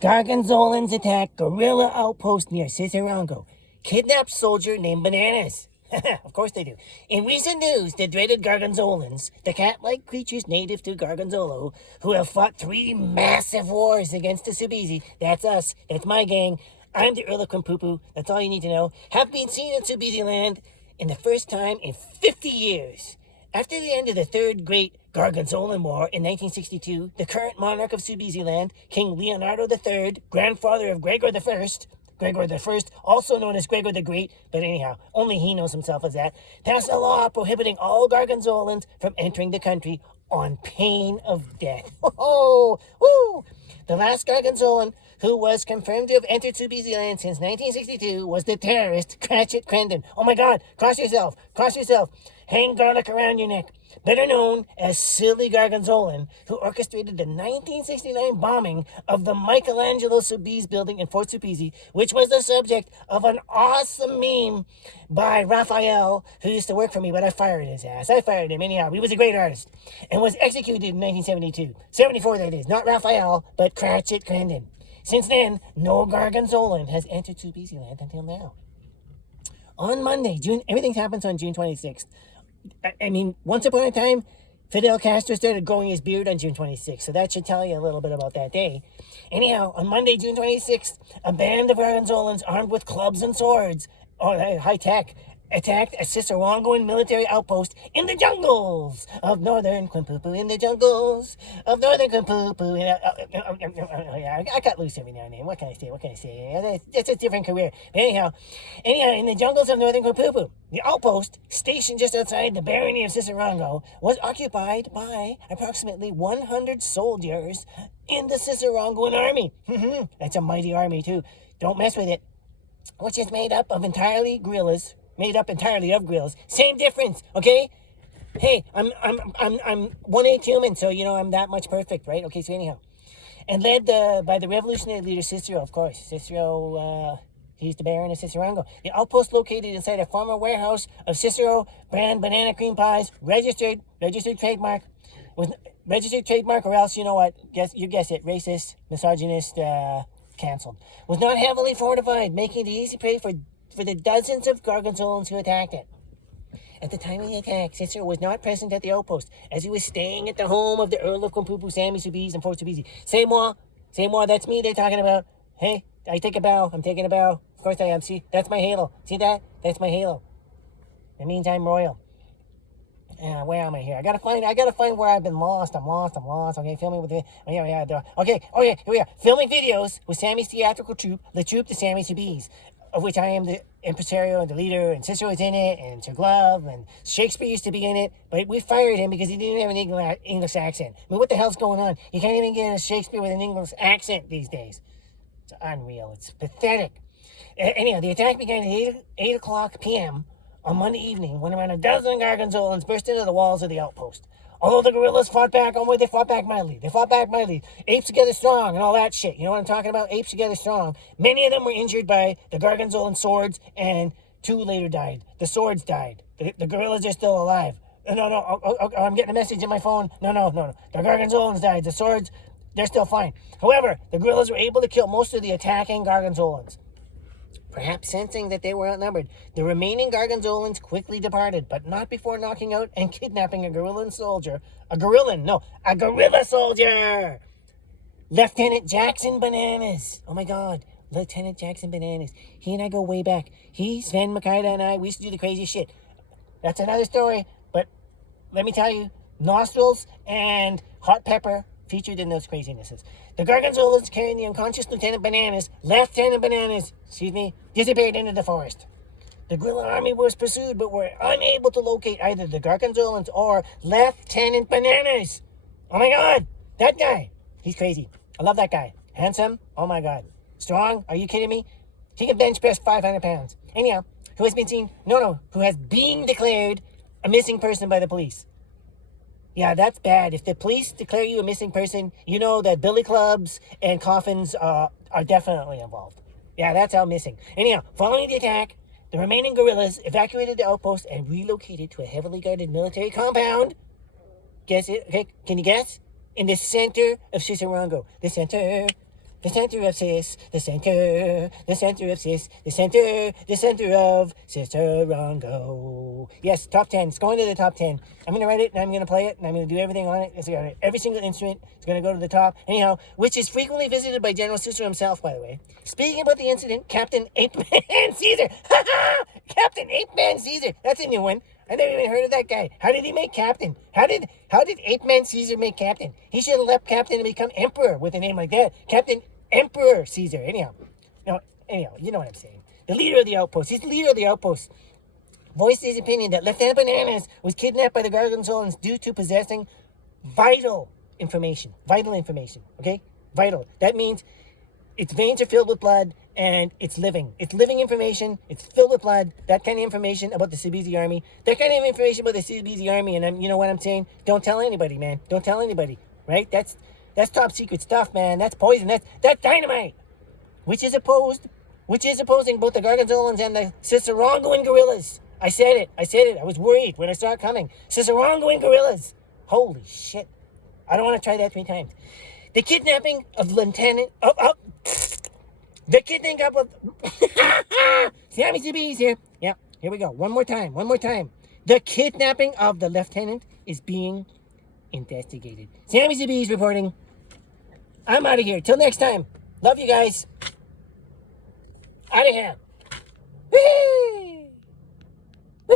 Gargonzolans attack guerrilla outpost near Cicerongo. Kidnapped soldier named Bananas. Of course they do. In recent news, the dreaded Gargonzolans, the cat-like creatures native to Gargonzolo, who have fought 3 massive wars against the Soubisey, that's us, that's my gang, I'm the Earl of Quimpupu, that's all you need to know, have been seen in Soubisey land in the first time in 50 years. After the end of the Third Great Gargonzolan War in 1962, the current monarch of Soubisey land, King Leonardo III, grandfather of Gregor I, also known as Gregor the Great, but anyhow, only he knows himself as that, passed a law prohibiting all Gargonzolans from entering the country on pain of death. Oh, woo! The last Gargonzolan who was confirmed to have entered Soubisey land since 1962 was the terrorist Cratchit Crendon. Oh my God, cross yourself. Hang garlic around your neck. Better known as Silly Gargonzolan, who orchestrated the 1969 bombing of the Michelangelo Soubise building in Fort Soubise, which was the subject of an awesome meme by Raphael, who used to work for me, but I fired his ass. I fired him anyhow. He was a great artist and was executed in 1972. 74, that is. Not Raphael, but Cratchit Crendon. Since then, no Gargonzolan has entered Soubise land until now. On Monday, everything happens on June 26th. I mean, once upon a time, Fidel Castro started growing his beard on June 26th, so that should tell you a little bit about that day. Anyhow, on Monday, June 26th, a band of Gargonzolans armed with clubs and swords, high tech, attacked a Cicerongoan military outpost in the jungles of northern Quimpupu. I got loose every now and then. What can I say? It's a different career. But anyhow, in the jungles of northern Quimpupu, the outpost, stationed just outside the barony of Cicerongo, was occupied by approximately 100 soldiers in the Cicerongoan army. That's a mighty army, too. Don't mess with it. Which is made up entirely of gorillas. Same difference, okay? Hey, I'm 1/8 human, so I'm that much perfect, right? Okay, so anyhow, and led by the revolutionary leader Cicero, of course. He's the Baron of Cicerongo. The outpost located inside a former warehouse of Cicero brand banana cream pies, registered trademark, or else you know what? You guess it, racist, misogynist, canceled. Was not heavily fortified, making it easy prey for the dozens of Gargonzolans who attacked it. At the time of the attack, Cicero was not present at the outpost, as he was staying at the home of the Earl of Quimpupu, Sammi Soubise, and Fort Soubise. C'est moi, that's me they're talking about. Hey, I take a bow, I'm taking a bow. Of course I am, see, that's my halo. See that? That's my halo. It means I'm royal. Where am I here? I gotta find where I've been lost. I'm lost. Okay, filming with okay, here we are. Filming videos with Sammy's theatrical troupe, the troupe de Sammi Soubise, of which I am the impresario and the leader, and Cicero is in it, and Sir Glove, and Shakespeare used to be in it, but we fired him because he didn't have an English accent. I mean, what the hell's going on? You can't even get a Shakespeare with an English accent these days. It's unreal. It's pathetic. Anyhow, the attack began at 8 o'clock p.m. on Monday evening, when around a dozen Gargonzolans burst into the walls of the outpost. Although the guerrillas fought back they fought back mightily. Apes together strong and all that shit. You know what I'm talking about? Apes together strong. Many of them were injured by the Gargonzolan swords, and 2 later died. The swords died. The guerrillas are still alive. No. I'm getting a message in my phone. No. The Gargonzolans died. The swords, they're still fine. However, the guerrillas were able to kill most of the attacking Gargonzolans. Perhaps sensing that they were outnumbered, the remaining Gargonzolans quickly departed, but not before knocking out and kidnapping a guerrilla soldier. Lieutenant Jackson Bananas. Oh my God, Lieutenant Jackson Bananas. He and I go way back. Sven Makita, and I, we used to do the craziest shit. That's another story, but let me tell you, nostrils and hot pepper featured in those crazinesses. The Gargonzolans carrying the unconscious Lieutenant Bananas, disappeared into the forest. The guerrilla army was pursued, but were unable to locate either the Gargonzolans or Lieutenant Bananas. Oh my God, that guy. He's crazy. I love that guy. Handsome. Oh my God. Strong. Are you kidding me? He can bench press 500 pounds. Anyhow, who has been declared a missing person by the police. Yeah, that's bad. If the police declare you a missing person, you know that billy clubs and coffins are definitely involved. Yeah, that's how missing. Anyhow, following the attack, the remaining guerrillas evacuated the outpost and relocated to a heavily guarded military compound. Guess it? Okay, can you guess? In the center of Cicerongo. The center The center of sis, the center of sis, the center of Cicerongo. Yes, top 10. It's going to the top 10. I'm going to write it, and I'm going to play it, and I'm going to do everything on it. It's gonna, every single instrument is going to go to the top. Anyhow, which is frequently visited by General Cicero himself, by the way. Speaking about the incident, Captain Ape-Man Caesar. Captain Ape-Man Caesar. That's a new one. I never even heard of that guy. How did he make captain? How did Ape-Man Caesar make captain? He should have left captain and become emperor with a name like that. Captain Emperor Caesar. Anyhow, you know what I'm saying. The leader of the outpost. He's the leader of the outpost. Voiced his opinion that Lieutenant Bananas was kidnapped by the Gargonzolans due to possessing vital information. Vital information. Okay? Vital. That means its veins are filled with blood and it's living. It's living information. It's filled with blood. That kind of information about the Soubisey army. That kind of information about the Soubisey army. And you know what I'm saying? Don't tell anybody, man. Don't tell anybody. Right? That's top secret stuff, man. That's poison. That's dynamite. Which is opposing both the Gargonzolans and the Cicerongoan guerrillas. I said it. I was worried when I saw it coming. Cicerongoan guerrillas. Holy shit. I don't want to try that 3 times. The kidnapping of the kidnapping of Sammi Soubisey here. Yeah, here we go. One more time. The kidnapping of the lieutenant is being investigated. Sammi Soubisey reporting. I'm out of here. Till next time. Love you guys. Out of here. Woo!